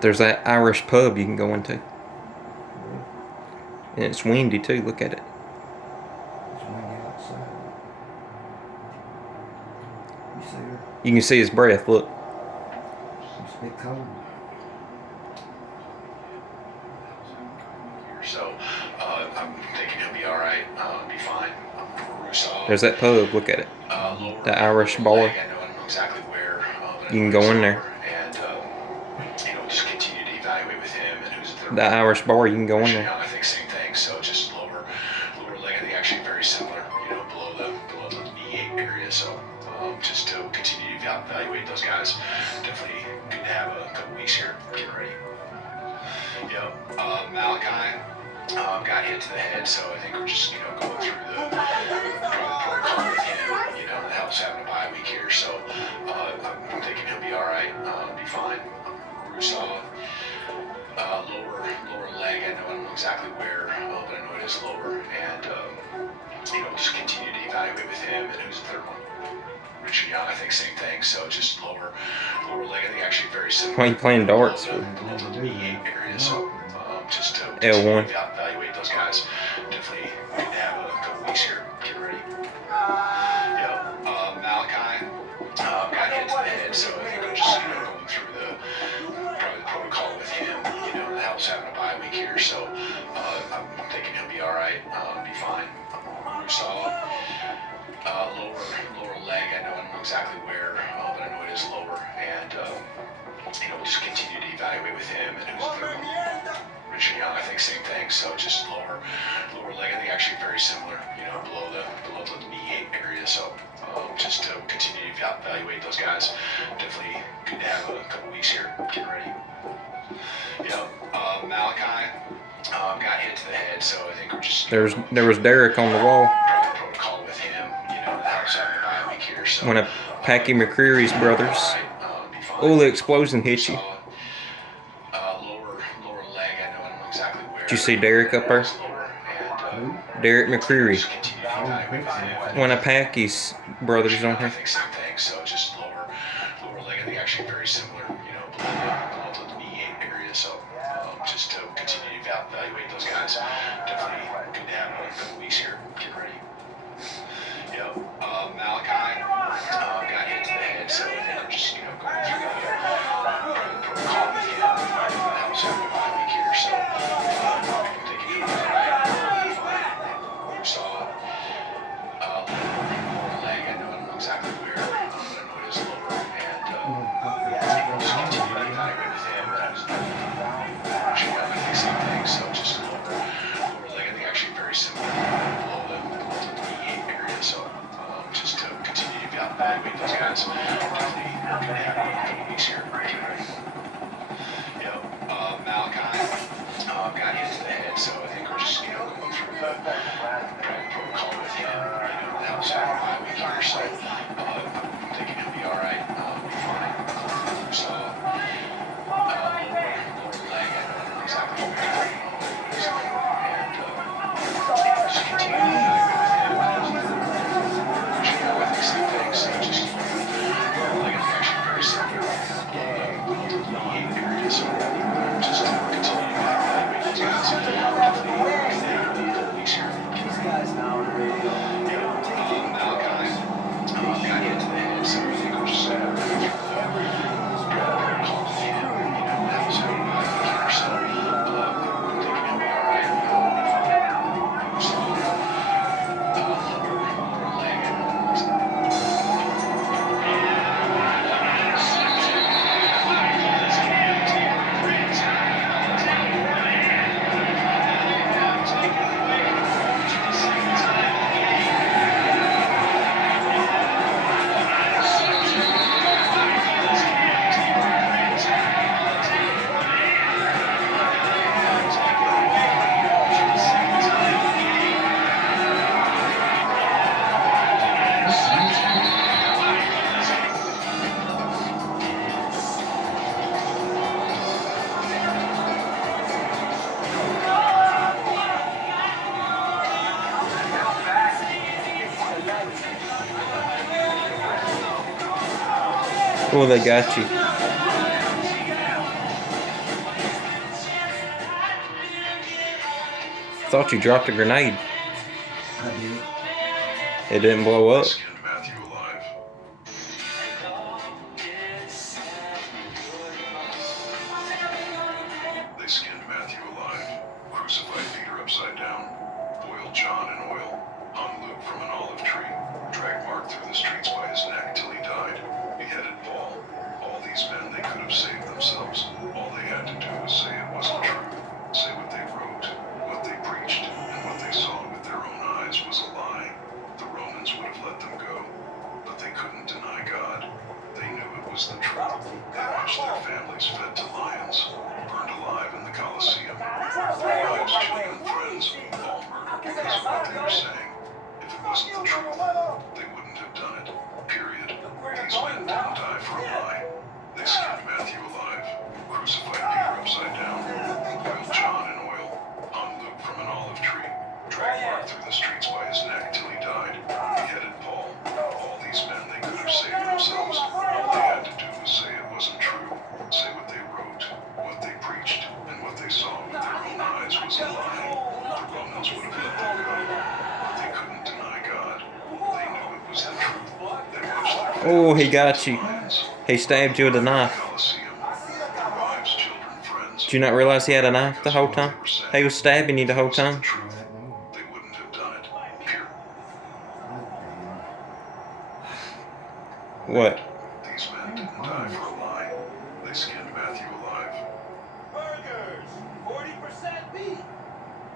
There's that Irish pub you can go into. And it's windy too, look at it. It's windy outside. You see her? You can see his breath, look. It's a bit cold. So, I'm thinking he'll be alright, be fine. There's that pub, look at it. The Irish bar. I know exactly where. You can go in there. And, just continue to evaluate with him and who's The Irish bar, you can go in there. I think same thing. So just lower leg. I think actually very similar. Below the knee area. So just to continue to evaluate those guys. Definitely good to have a couple weeks here. Get ready. Malachi got hit to the head. So I think we're just going through the protocol with him. That helps having a bye week here. So I'm thinking he'll be all right. Be fine. Rusaw. Lower leg. I don't know exactly where, but I know it is lower. And just continue to evaluate with him. And who's the third one? Richard Young, I think same thing. So just lower leg. I think actually very similar. Why are you playing darts? Below the knee area. So just to L1. evaluate those guys. Definitely good to have a couple weeks here. Get ready. Malachi got hit to the head. So I think we're just going through the protocol with him. That helps having a bye week here. So I'm thinking he'll be all right. Be fine. Rusaw. Lower leg. I don't know exactly where, but I know it is lower. And just continue to evaluate with him. And who's the third one? Richard Young, I think same thing. So just lower leg. I think actually very similar. Below the knee area. So just to continue to evaluate those guys. Definitely good to have a couple weeks here. Get ready. Malachi got hit to the head. So I think we're just there was Derek on the wall. Protocol with him. That helps having a bye week here. So One of Packy McCreary's brothers. Oh, the explosion hit you. Lower leg. I don't know exactly where. Did you see Derek up there? Derek McCreary. One of Packy's brothers on here. I think same thing. So just lower leg. I think actually very similar. Below the knee area. So just to continue to evaluate those guys. Definitely good to have a couple weeks here. Get ready. Malachi got hit to the head. So I think we're just going through the protocol with him. That helps having a bye week here. So I'm thinking he'll be all right. Fine. Saw lower leg. I don't know exactly where, but I know it is lower. And just continue to evaluate with him. I think same thing. So just lower leg. I think actually very similar. Below the knee area. So just to continue to evaluate those guys. Definitely good to have a couple weeks here. Get ready. Malachi got hit to the head. So I think we're just going through the protocol with him. That helps having a bye week here. So I'm thinking he'll be all right. Be fine. So lower leg. I don't know exactly where. And just continue to evaluate with him. I think same thing. So just lower leg. I think actually very similar. Below the knee area. So just to continue to evaluate those guys. Definitely good to have a couple weeks here. Malachi got hit to the head. So I think we're just going through the protocol with him. That helps having a bye week here. So I'm thinking he'll be all right. Be fine. So lower leg. I don't know exactly. Oh, they got you. Thought you dropped a grenade. I did. It didn't blow up. They skinned Matthew alive. They skinned Matthew alive, crucified Peter upside down, boiled John in oil, hung Luke from an olive tree, dragged Mark through the streets by his neck till he died, beheaded Paul. All these men, they could have saved themselves. All they had to do was say it wasn't true, say what they wrote, what they preached, and what they saw with their own eyes was a lie. The Romans would have let them go, but they couldn't deny God. They knew it was the truth. They watched their families fed to lions, burned alive in the Colosseum. Their wives, children, friends, all murdered because of what they were saying. If it wasn't the truth, they wouldn't have done it. Period. These men didn't die for a lie. They skinned Matthew alive, crucified Peter upside down, boiled John in oil, hung Luke from an olive tree, dragged Mark through the streets by his neck till he died, beheaded Paul. All these men, they could have saved themselves. All they had to do was say it wasn't true, say what they wrote, what they preached, and what they saw with their own eyes was a lie. The Romans would have let them go, but they couldn't deny God. They knew it was the truth. They watched their Oh, he families got fed to you. lions, He stabbed you with a knife. Colosseum. Their wives, children, friends. Did you not realize he had a knife the whole time? He was stabbing you the whole time. They wouldn't have done it. Period. What? These men didn't die for a lie. They skinned Matthew alive. Burgers, 40% beef.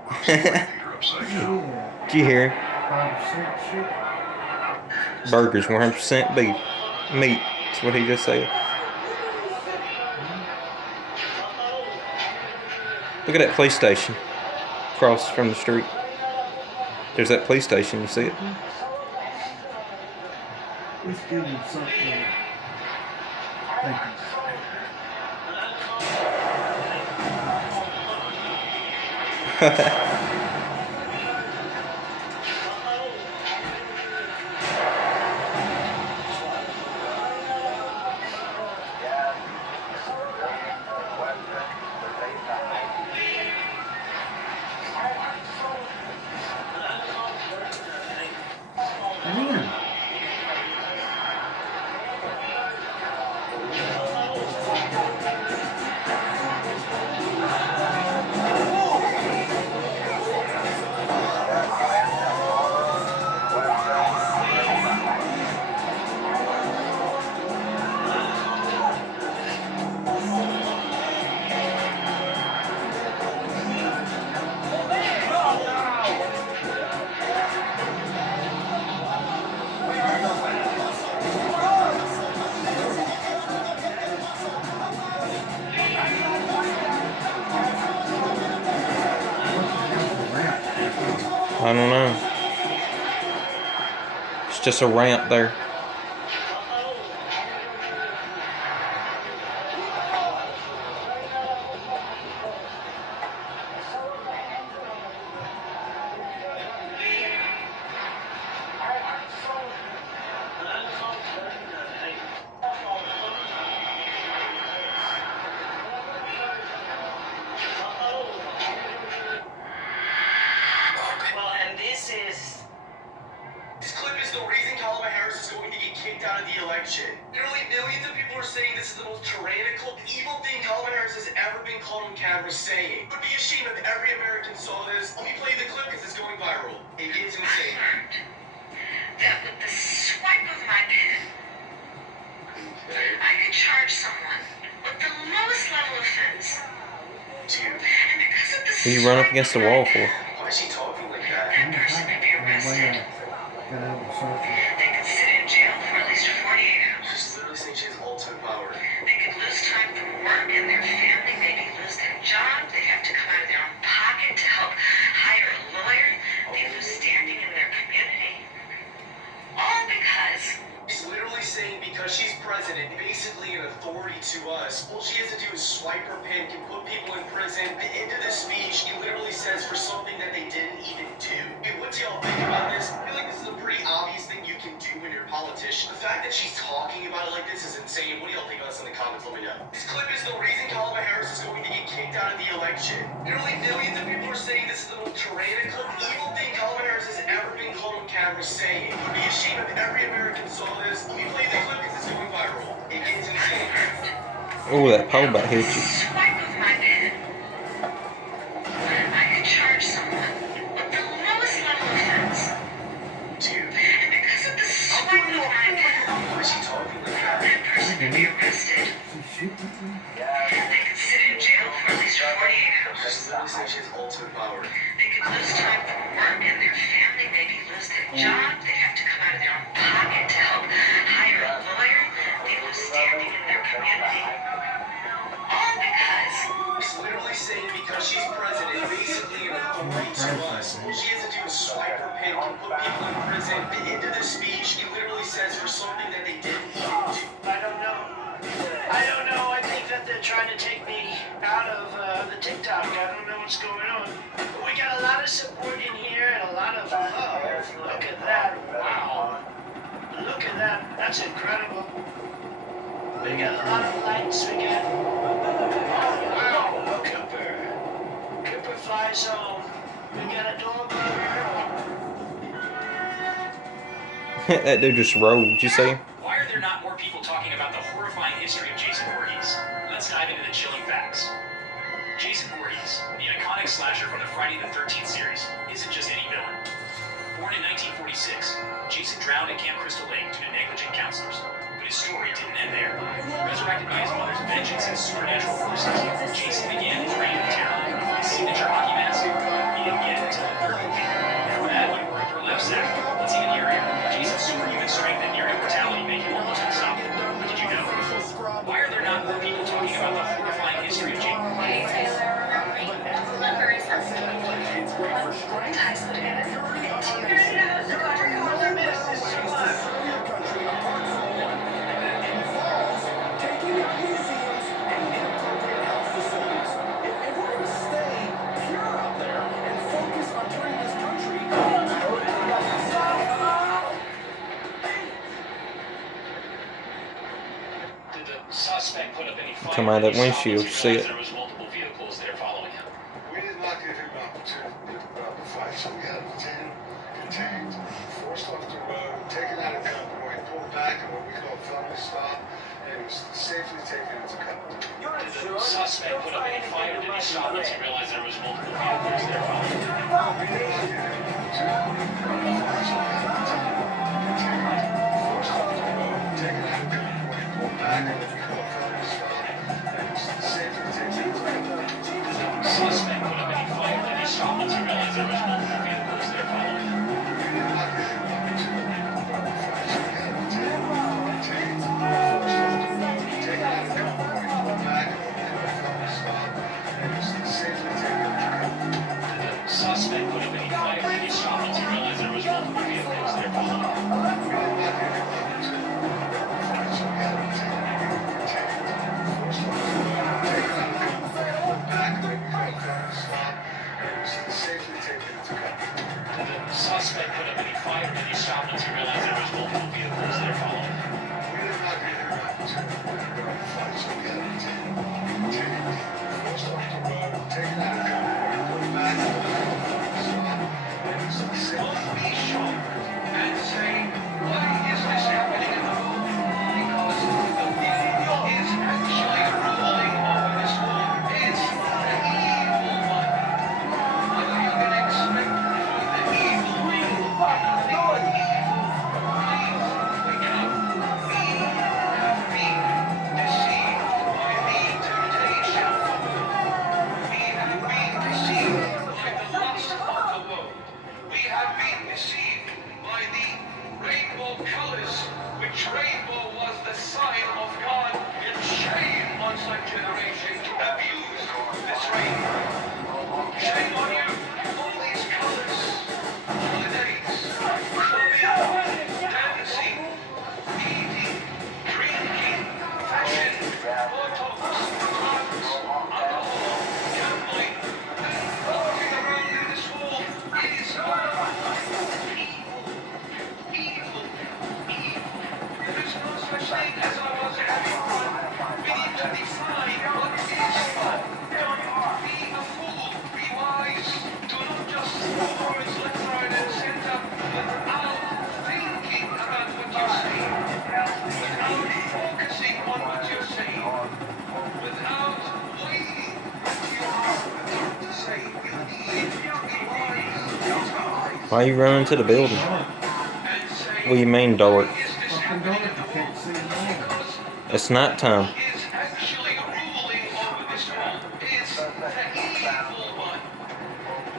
Crucified Peter upside down. Yeah. Did you hear? 5% shit. Burgers, 100% beef. Meat. That's what he just said. Look at that police station across from the street. There's that police station, you see it? Let's give him something. Thank you. Damn. I don't know. It's just a ramp there. Well, and this clip is the reason Kamala Harris is going to get kicked out of the election. Literally millions of people are saying this is the most tyrannical, evil thing Kamala Harris has ever been caught on camera saying. It would be a shame if every American saw this. Let me play the clip because it's going viral. It gets insane. That with the swipe of my pen, I could charge someone with the lowest level offense. Dude, And because of the Who you run up against the wall for? why is she talking like that? that person may be arrested. Got out of the circle. They could sit in jail for at least 48 hours. She's literally saying she has ultimate power. They could lose time from work, and their family maybe lose their job. They'd have to come out of their own pocket to help hire a lawyer. They'd lose standing in their community. All because She's literally saying because she's president, basically an authority to us, all she has to do is swipe her pen, can put people in prison. The end of the speech, she literally says for something that they didn't even do. Hey, what do y'all think about this? I feel like this is a pretty obvious thing you can do when you're a politician. The fact that she's talking about it like this is insane. What do y'all think about this in the comments? Let me know. This clip is the reason Kamala Harris is going to get kicked kicked out of the election. Literally millions of people are saying this is the most tyrannical, evil thing Kamala Harris has ever been called on camera saying. It would be a shame if every American saw this. Let me play the clip because it's going viral. It gets insane. Oh, that pole about hit you. Swipe of my pen. I could charge someone with the lowest level offense. Dude, And because of the swipe of my pen, why is she talking like that? that person could be arrested. They could sit in jail for at least 48 hours. She's literally saying she has ultimate power. They could lose time from work and their family maybe lose their job. They'd have to come out of their own pocket to help hire a lawyer. They'd lose standing in their community. All because She's literally saying because she's president, basically an authority to us. All she has to do is swipe her pen and put people in prison. The end of the speech, it literally says for something that they didn't even do. I don't know. I don't know. I think that they're trying to take me out of the TikTok. I don't know what's going on. But we got a lot of support in here and a lot of love. Look at that. Wow. Look at that. That's incredible. We got a lot of lights. We got... Oh, wow. Cooper. Cooper Fly Zone. We got a doorbell. That dude just rolled. Did you see? Why are there not more people talking about the horrifying history of Jason Voorhees? Let's dive into the chilling facts. Jason Voorhees, the iconic slasher from the Friday the 13th series, isn't just any villain. Born in 1946, Jason drowned at Camp Crystal Lake due to negligent counselors. But his story didn't end there. Resurrected by his mother's vengeance and supernatural forces, Jason began his reign of terror. His signature hockey mask, he didn't get it until the third movie. Before that, he wore a burlap sack. What's even eerier? Jason's superhuman strength and near immortality make him almost unstoppable. But did you know? Why are there not more people talking about the horrifying history of Jason? Hey Taylor, remember me? I'm very sensitive. Ties put together. Did the suspect put up any fire? Come out of that windshield, see it. There was multiple vehicles there following him. We did not give him an opportunity to put up a fight, so we had him contained, forced off the road, taken out of convoy, pulled back in what we call a felony stop, and he was safely taken into custody. Did the suspect put up any fire? Did he stop once he realized there was multiple vehicles there following him? We did not give him an opportunity to put up a fight, so we had him contained, forced off the road, taken out of convoy, pulled back in what we call a felony stop, and he was safely taken into custody. Did the suspect put up any fire? Did he stop once he realized there was multiple vehicles there following him? We did not give him an opportunity to put up a fight, so we had him contained, forced off the road, taken out of convoy, pulled back in what we call a felony stop, and he was safely taken into custody. Did the suspect put up any fire? Did he stop once he realized there was multiple vehicles there following him? We did not give him an opportunity to put up a fight, so we had him contained, forced off the road, taken out of convoy, pulled back in what we call a felony Why are you running to the building? Dark. What do you mean dark? Fucking dark. You can't see the wall. It's nighttime. is actually ruling over this home. It's the evil one.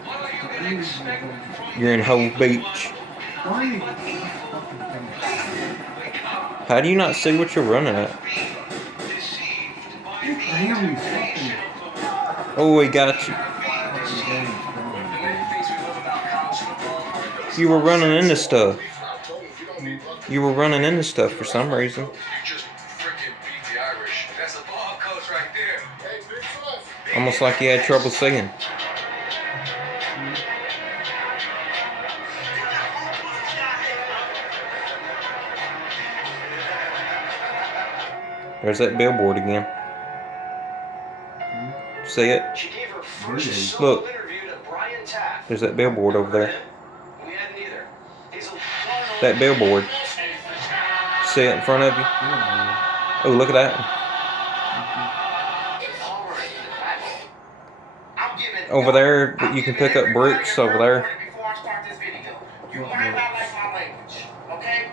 What are you gonna expect from You're in Hove Beach. Why you fucking thing? How do you not see what you're running at? deceived by Get down, you fucking Oh, he got you. fucking game's gone. You were running into stuff. You were running into stuff for some reason. You just freaking beat the Irish. That's a ball coach right there. Almost like you had trouble seeing. There's that billboard again. See it? She gave her first Really? solo Look. interview to Brian Taft. There's that billboard over there. We hadn't either. He's a That billboard. See it in front of you? Oh, look at that one. I'm giving Over there, you can pick up bricks over there. before I start this video. You might not like my language, okay?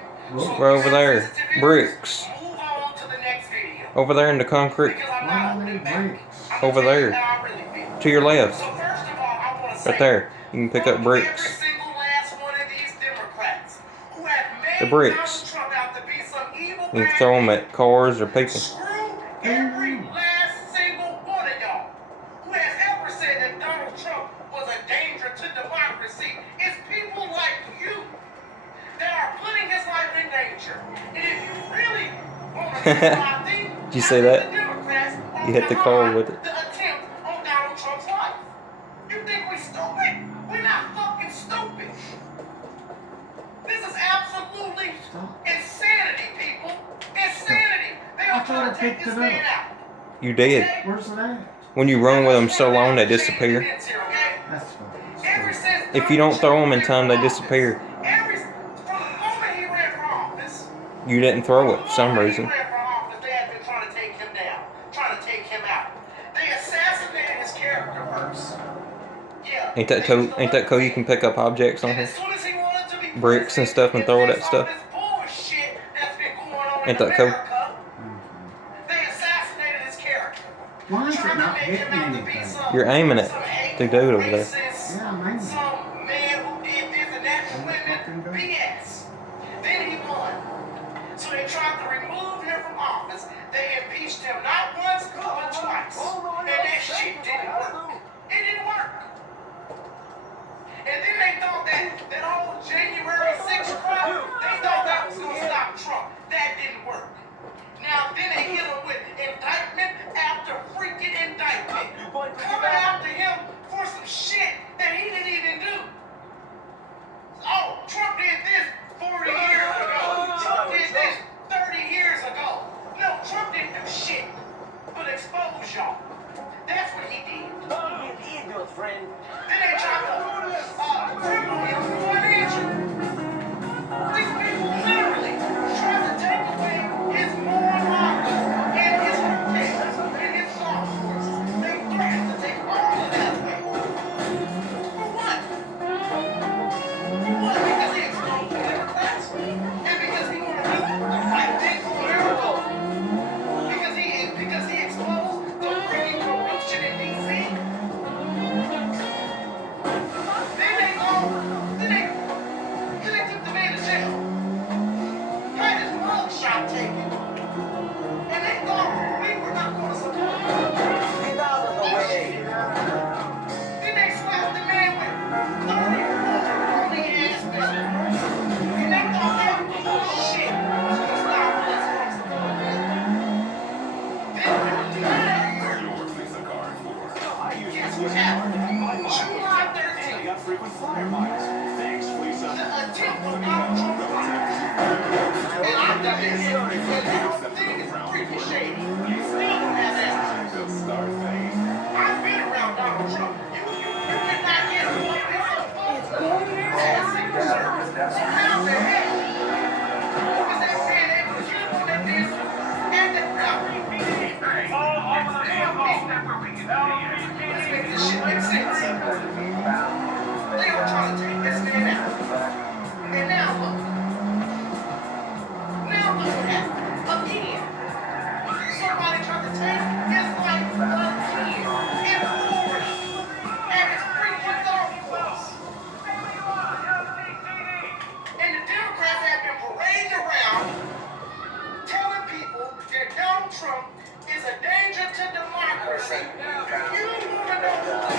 We're over there. Bricks. Move on to the next video. Over there in the concrete. Because I'm Why not are a they new bricks? Over there. how I really feel. To your left. So first of all, I want to say Right there. You can pick up every bricks. single last one of these Democrats who have made The bricks. Donald Trump out to be some evil You can bad throw them at cars or people. Screw every last single one of y'all who has ever said that Donald Trump was a danger to democracy. It's people like you that are putting his life in danger. And if you really want to know my thing, Did you say that? the Democrats are You hit the car with it. the attempt on Donald Trump's life. You think we stupid? We're not fucking stupid. This is absolutely Stop. insanity, people. Insanity. They I are thought trying I to take picked this it man up. out. You did. Where's it at? When you run with them so long, they disappear. That's fucking Ever stupid. since If you don't throw them in time, they disappear. from the moment he ran for office, You didn't throw it for some reason. They had been trying to take him down, trying to take him out. They assassinated his character first. Yeah. Ain't that cool? Ain't that cool? You can pick up objects on And here. as soon as he wanted to be Bricks and stuff and throw it at stuff. All this bullshit that's been going on Ain't in that cool? America, they assassinated his character. Why is it Trying to not make him hitting out to be anything? some- You're aiming it. some hateful, They do it over there. racist, Yeah, I'm aiming it. some man who did this and that to Fucking women. go. BS. Then he won. So they tried to remove him from office. They impeached him not once, but twice. And that shit didn't work. It didn't work. And then they thought that whole January 6th crowd, they thought that was going to stop Trump. That didn't work. Now, then they hit him with indictment after freaking indictment. Coming after him for some shit that he didn't even do. Oh, Trump did this 40 years ago. Trump did this 30 years ago. No, Trump didn't do shit but expose y'all. That's what he did. Then they tried to cripple him financially. These people literally tried to take away his moral honor and his hotels and his law forces. They threatened to take all of that away. For what? For what? Because he exposed the Democrats? And because he wanted to do the right thing for America? Because he exposed the freaking corruption in D.C.? Then they took the man to jail. Had his mug shot taken. And they thought we were not going to support him. Get out of the way. Then they slapped the man with 34 phony ass bills. And they thought that bullshit was going to stop us from supporting him. Guess what happened? July 13th. Got frequent flyer miles. Thanks, Lisa. The attempt of Donald Trump to fire. And I think it's, and I don't think it's freaking shady. You still don't have that. I've been around Donald Trump. You cannot get a one piece of phone as Secret Service. So how the hell was that man able to get on that damn and the let's make this shit make sense. They were trying to take this man out.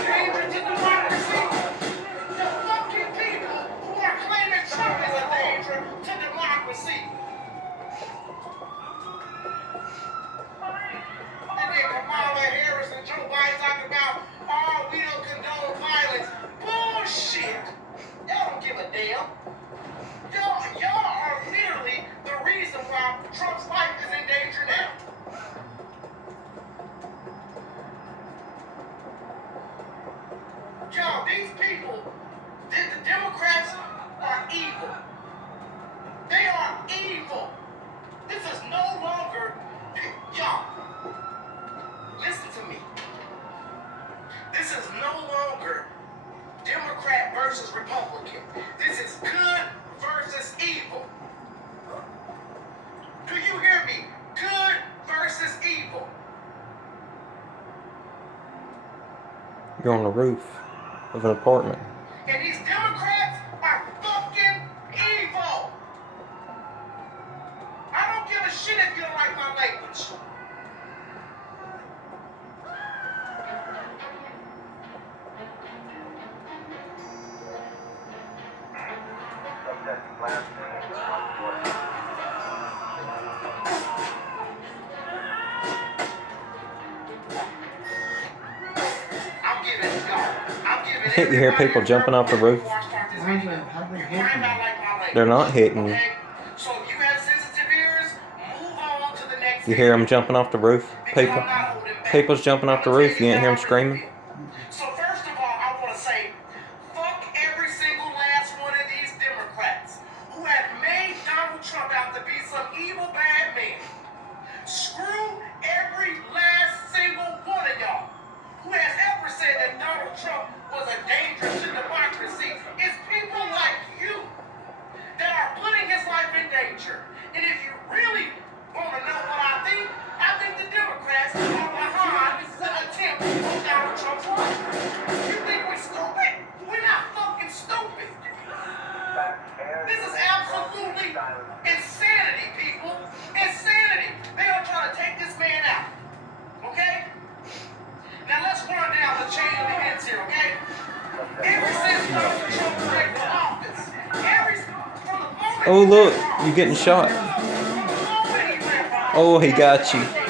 danger to democracy? The fucking people who are claiming Trump is a danger to democracy. And then Kamala Harris and Joe Biden talking about, oh, we don't condone violence. Bullshit. Y'all don't give a damn. Y'all are literally the reason why Trump's life is in danger now. Y'all, these people, the Democrats are evil. They are evil. This is no longer, y'all, listen to me. This is no longer Democrat versus Republican. This is good versus evil. Do you hear me? Good versus evil. You're on the roof of an apartment. And these Democrats are fucking evil. I don't give a shit if you don't like my language. You hear people jumping off the roof? How they hitting me? They're not hitting you. So if you have sensitive ears, move on to the next. You hear them jumping off the roof? People. People's jumping off the roof. You ain't hear them screaming? So first of all, I want to say, fuck every single last one of these Democrats who have made Donald Trump out to be some evil bad man. Screw every last single one of y'all who has ever said that Donald Trump was a danger to democracy. It's people like you that are putting his life in danger. And if you really want to know what I think the Democrats are behind the attempt on Donald Trump's life. You think we're stupid? We're not fucking stupid. This is absolutely insanity, people. Insanity. They are trying to take this man out. Okay? Now let's run down the chain of events here, okay? Ever since Donald Trump took office, from the moment Oh, look. You're getting shot. Oh, he got you.